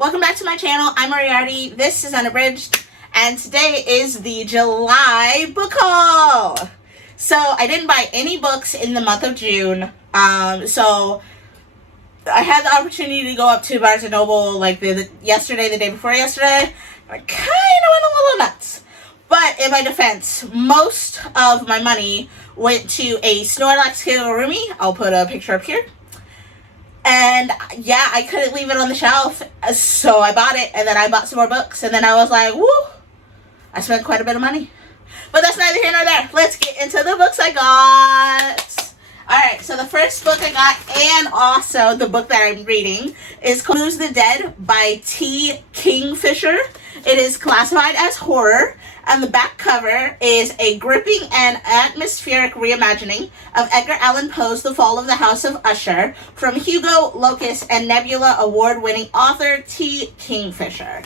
Welcome back to my channel. I'm Moriarty. This is Unabridged, and today is the July book haul. So I didn't buy any books in the month of June. So I had the opportunity to go up to Barnes & Noble like the day before yesterday. I kind of went a little nuts. But in my defense, most of my money went to a Snorlax Kigurumi. I'll put a picture up here. And yeah, I couldn't leave it on the shelf, so I bought it, and then I bought some more books, and then I was like, woo, I spent quite a bit of money. But that's neither here nor there. Let's get into the books I got. Alright, so the first book I got, and also the book that I'm reading, is called Who's the Dead by T. Kingfisher. It is classified as horror, and the back cover is a gripping and atmospheric reimagining of Edgar Allan Poe's The Fall of the House of Usher from Hugo, Locus, and Nebula award-winning author T. Kingfisher.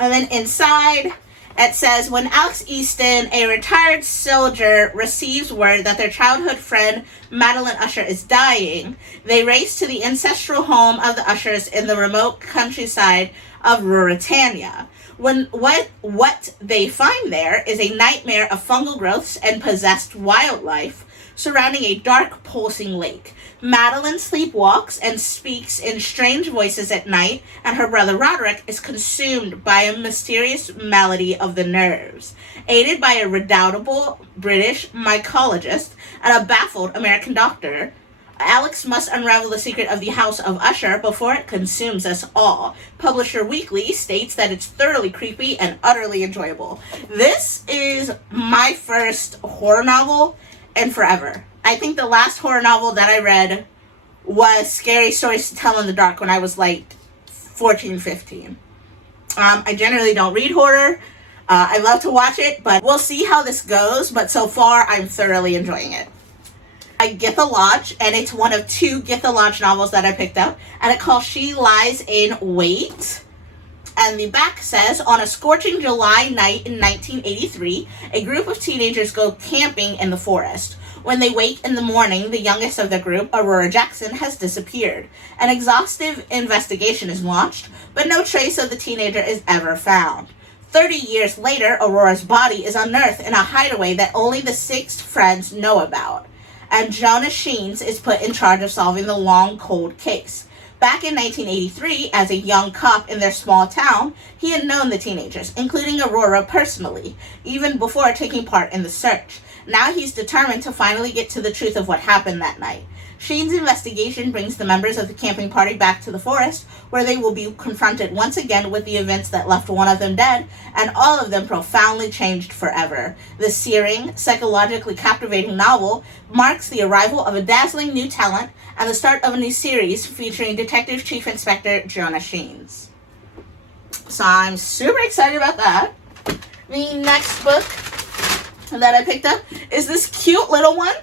And then inside, it says, when Alex Easton, a retired soldier, receives word that their childhood friend Madeline Usher is dying, they race to the ancestral home of the Ushers in the remote countryside of Ruritania. What they find there is a nightmare of fungal growths and possessed wildlife surrounding a dark, pulsing lake. Madeline sleepwalks and speaks in strange voices at night, and her brother Roderick is consumed by a mysterious malady of the nerves. Aided by a redoubtable British mycologist and a baffled American doctor, Alex must unravel the secret of the House of Usher before it consumes us all. Publisher Weekly states that it's thoroughly creepy and utterly enjoyable. This is my first horror novel in forever. I think the last horror novel that I read was Scary Stories to Tell in the Dark when I was like 14, 15. I generally don't read horror. I love to watch it, but we'll see how this goes. But so far, I'm thoroughly enjoying it. I Githa Lodge, and it's one of two Githa Lodge novels that I picked up, and it's called She Lies in Wait. And the back says, on a scorching July night in 1983, a group of teenagers go camping in the forest. When they wake in the morning, the youngest of the group, Aurora Jackson, has disappeared. An exhaustive investigation is launched, but no trace of the teenager is ever found. 30 years later, Aurora's body is unearthed in a hideaway that only the six friends know about. And Jonah Sheens is put in charge of solving the long, cold case. Back in 1983, as a young cop in their small town, he had known the teenagers, including Aurora personally, even before taking part in the search. Now he's determined to finally get to the truth of what happened that night. Sheen's investigation brings the members of the camping party back to the forest, where they will be confronted once again with the events that left one of them dead, and all of them profoundly changed forever. The searing, psychologically captivating novel marks the arrival of a dazzling new talent and the start of a new series featuring Detective Chief Inspector Jonah Sheens. So I'm super excited about that. The next book that I picked up is this cute little one.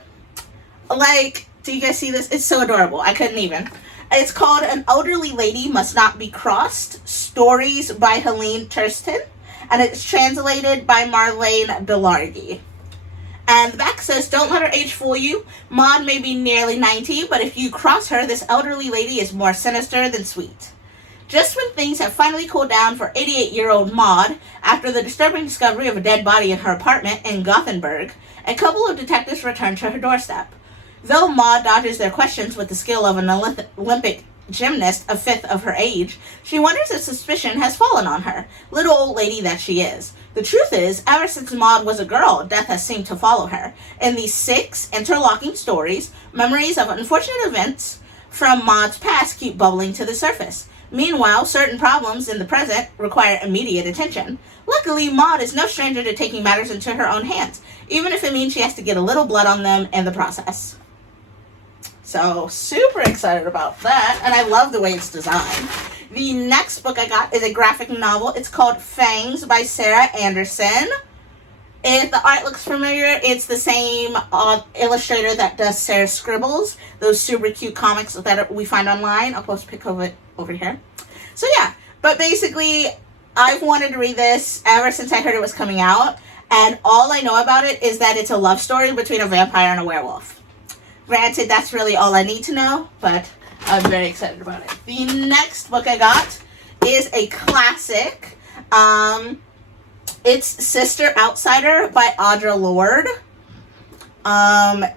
Like, do you guys see this? It's so adorable. I couldn't even. It's called An Elderly Lady Must Not Be Crossed, Stories by Helene Thurston, and it's translated by Marlene Delargy. And the back says, don't let her age fool you. Maud may be nearly 90, but if you cross her, this elderly lady is more sinister than sweet. Just when things have finally cooled down for 88-year-old Maud, after the disturbing discovery of a dead body in her apartment in Gothenburg, a couple of detectives return to her doorstep. Though Maud dodges their questions with the skill of an Olympic gymnast a fifth of her age, she wonders if suspicion has fallen on her, little old lady that she is. The truth is, ever since Maud was a girl, death has seemed to follow her. In these 6 interlocking stories, memories of unfortunate events from Maud's past keep bubbling to the surface. Meanwhile, certain problems in the present require immediate attention. Luckily, Maud is no stranger to taking matters into her own hands, even if it means she has to get a little blood on them in the process. So, super excited about that, and I love the way it's designed. The next book I got is a graphic novel. It's called Fangs by Sarah Anderson. If the art looks familiar, it's the same illustrator that does Sarah Scribbles, those super cute comics that we find online. I'll post a pic of it over here. So yeah, but basically, I've wanted to read this ever since I heard it was coming out, and all I know about it is that it's a love story between a vampire and a werewolf. Granted, that's really all I need to know, but I'm very excited about it. The next book I got is a classic. It's Sister Outsider by Audre Lorde.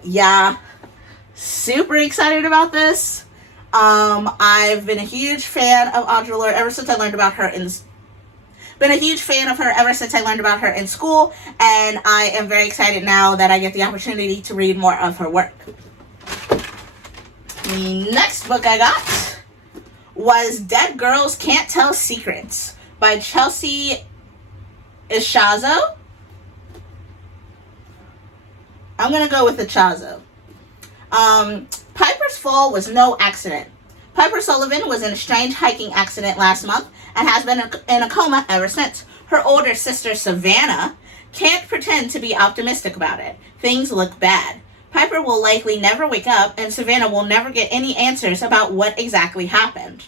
Yeah, super excited about this. I've been a huge fan of Audre Lorde ever since I learned about her in school, and I am very excited now that I get the opportunity to read more of her work. The next book I got was Dead Girls Can't Tell Secrets by Chelsea Ishazo. I'm going to go with Ishazo. Piper's fall was no accident. Piper Sullivan was in a strange hiking accident last month and has been in a coma ever since. Her older sister, Savannah, can't pretend to be optimistic about it. Things look bad. Piper will likely never wake up, and Savannah will never get any answers about what exactly happened.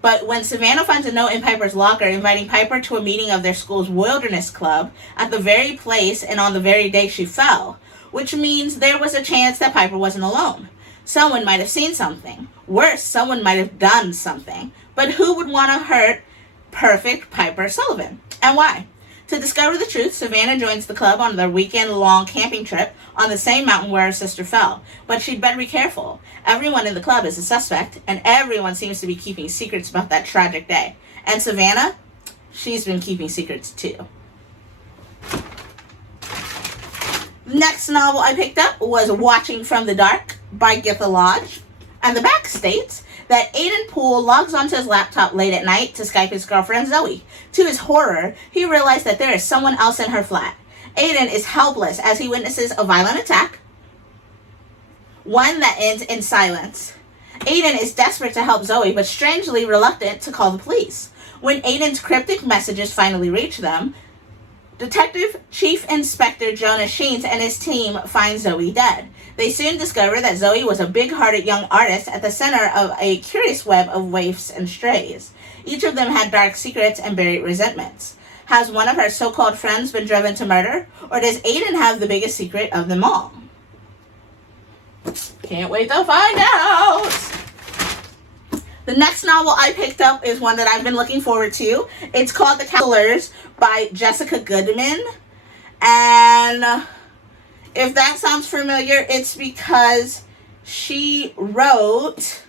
But when Savannah finds a note in Piper's locker inviting Piper to a meeting of their school's wilderness club at the very place and on the very day she fell, which means there was a chance that Piper wasn't alone. Someone might have seen something. Worse, someone might have done something. But who would want to hurt perfect Piper Sullivan? And why? To discover the truth, Savannah joins the club on their weekend-long camping trip on the same mountain where her sister fell. But she'd better be careful. Everyone in the club is a suspect, and everyone seems to be keeping secrets about that tragic day. And Savannah, she's been keeping secrets too. The next novel I picked up was Watching from the Dark by Githa Lodge. And the back states that Aiden Poole logs onto his laptop late at night to Skype his girlfriend Zoe. To his horror, he realizes that there is someone else in her flat. Aiden is helpless as he witnesses a violent attack, one that ends in silence. Aiden is desperate to help Zoe, but strangely reluctant to call the police. When Aiden's cryptic messages finally reach them, Detective Chief Inspector Jonah Sheens and his team find Zoe dead. They soon discover that Zoe was a big-hearted young artist at the center of a curious web of waifs and strays. Each of them had dark secrets and buried resentments. Has one of her so-called friends been driven to murder, or does Aiden have the biggest secret of them all? Can't wait to find out! The next novel I picked up is one that I've been looking forward to. It's called The Counselors by Jessica Goodman. And if that sounds familiar, it's because she wrote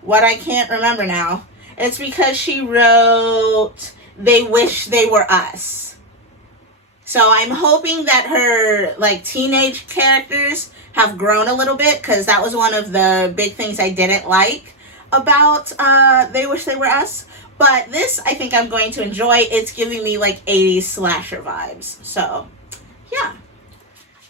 what I can't remember now. It's because she wrote They Wish They Were Us. So I'm hoping that her teenage characters have grown a little bit, because that was one of the big things I didn't like about They Wish They Were Us. But this, I think I'm going to enjoy. It's giving me 80s slasher vibes. So, yeah.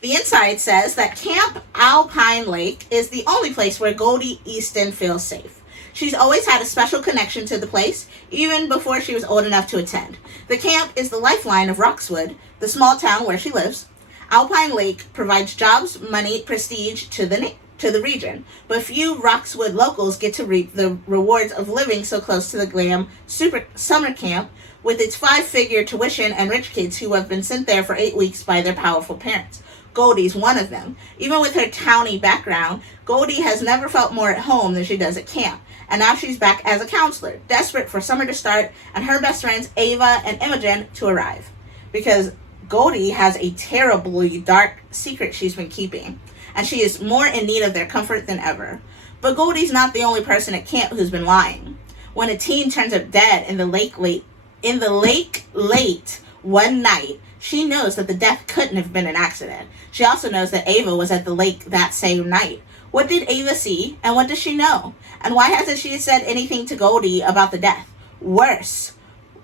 The inside says that Camp Alpine Lake is the only place where Goldie Easton feels safe. She's always had a special connection to the place, even before she was old enough to attend. The camp is the lifeline of Roxwood, the small town where she lives. Alpine Lake provides jobs, money, prestige to the region, but few Roxwood locals get to reap the rewards of living so close to the glam summer camp with its 5-figure tuition and rich kids who have been sent there for 8 weeks by their powerful parents. Goldie's one of them. Even with her towny background, Goldie has never felt more at home than she does at camp, and now she's back as a counselor, desperate for summer to start and her best friends Ava and Imogen to arrive. Because Goldie has a terribly dark secret she's been keeping, and she is more in need of their comfort than ever. But Goldie's not the only person at camp who's been lying. When a teen turns up dead in the lake late one night, she knows that the death couldn't have been an accident. She also knows that Ava was at the lake that same night. What did Ava see, and what does she know? And why hasn't she said anything to Goldie about the death? Worse,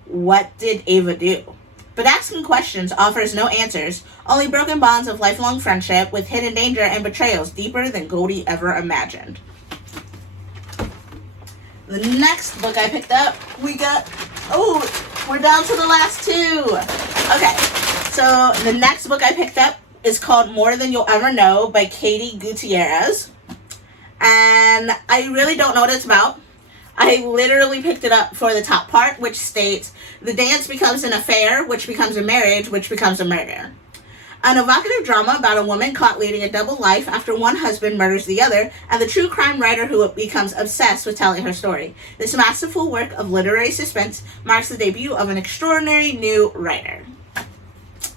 what did Ava do? But asking questions offers no answers, only broken bonds of lifelong friendship with hidden danger and betrayals deeper than Goldie ever imagined. The next book I picked up, we're down to the last two. Okay, so the next book I picked up is called More Than You'll Ever Know by Katie Gutierrez. And I really don't know what it's about. I literally picked it up for the top part, which states, the dance becomes an affair, which becomes a marriage, which becomes a murder. An evocative drama about a woman caught leading a double life after one husband murders the other, and the true crime writer who becomes obsessed with telling her story. This masterful work of literary suspense marks the debut of an extraordinary new writer.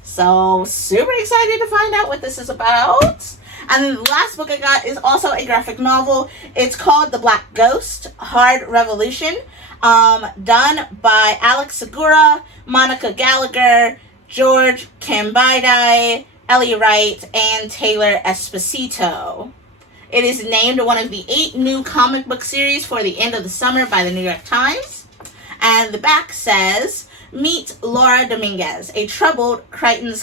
So, super excited to find out what this is about. And then the last book I got is also a graphic novel. It's called The Black Ghost, Hard Revolution, done by Alex Segura, Monica Gallagher, George Cambidai, Ellie Wright, and Taylor Esposito. It is named one of the 8 new comic book series for the end of the summer by the New York Times. And the back says, meet Laura Dominguez, a troubled Crichton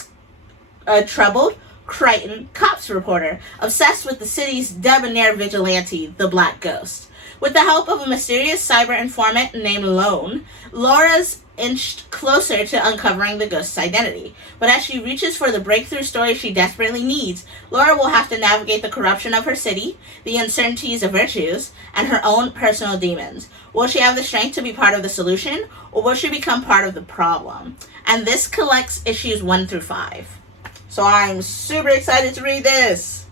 cops reporter, obsessed with the city's debonair vigilante, the Black Ghost. With the help of a mysterious cyber informant named Lone, Laura's inched closer to uncovering the ghost's identity. But as she reaches for the breakthrough story she desperately needs, Laura will have to navigate the corruption of her city, the uncertainties of virtues, and her own personal demons. Will she have the strength to be part of the solution, or will she become part of the problem? And this collects issues 1 through 5. So I'm super excited to read this.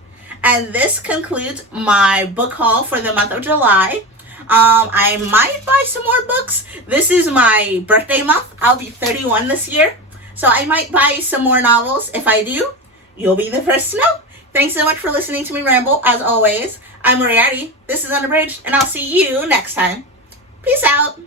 And this concludes my book haul for the month of July. I might buy some more books. This is my birthday month. I'll be 31 this year. So I might buy some more novels. If I do, you'll be the first to know. Thanks so much for listening to me ramble. As always, I'm Moriarty. This is Unabridged, and I'll see you next time. Peace out.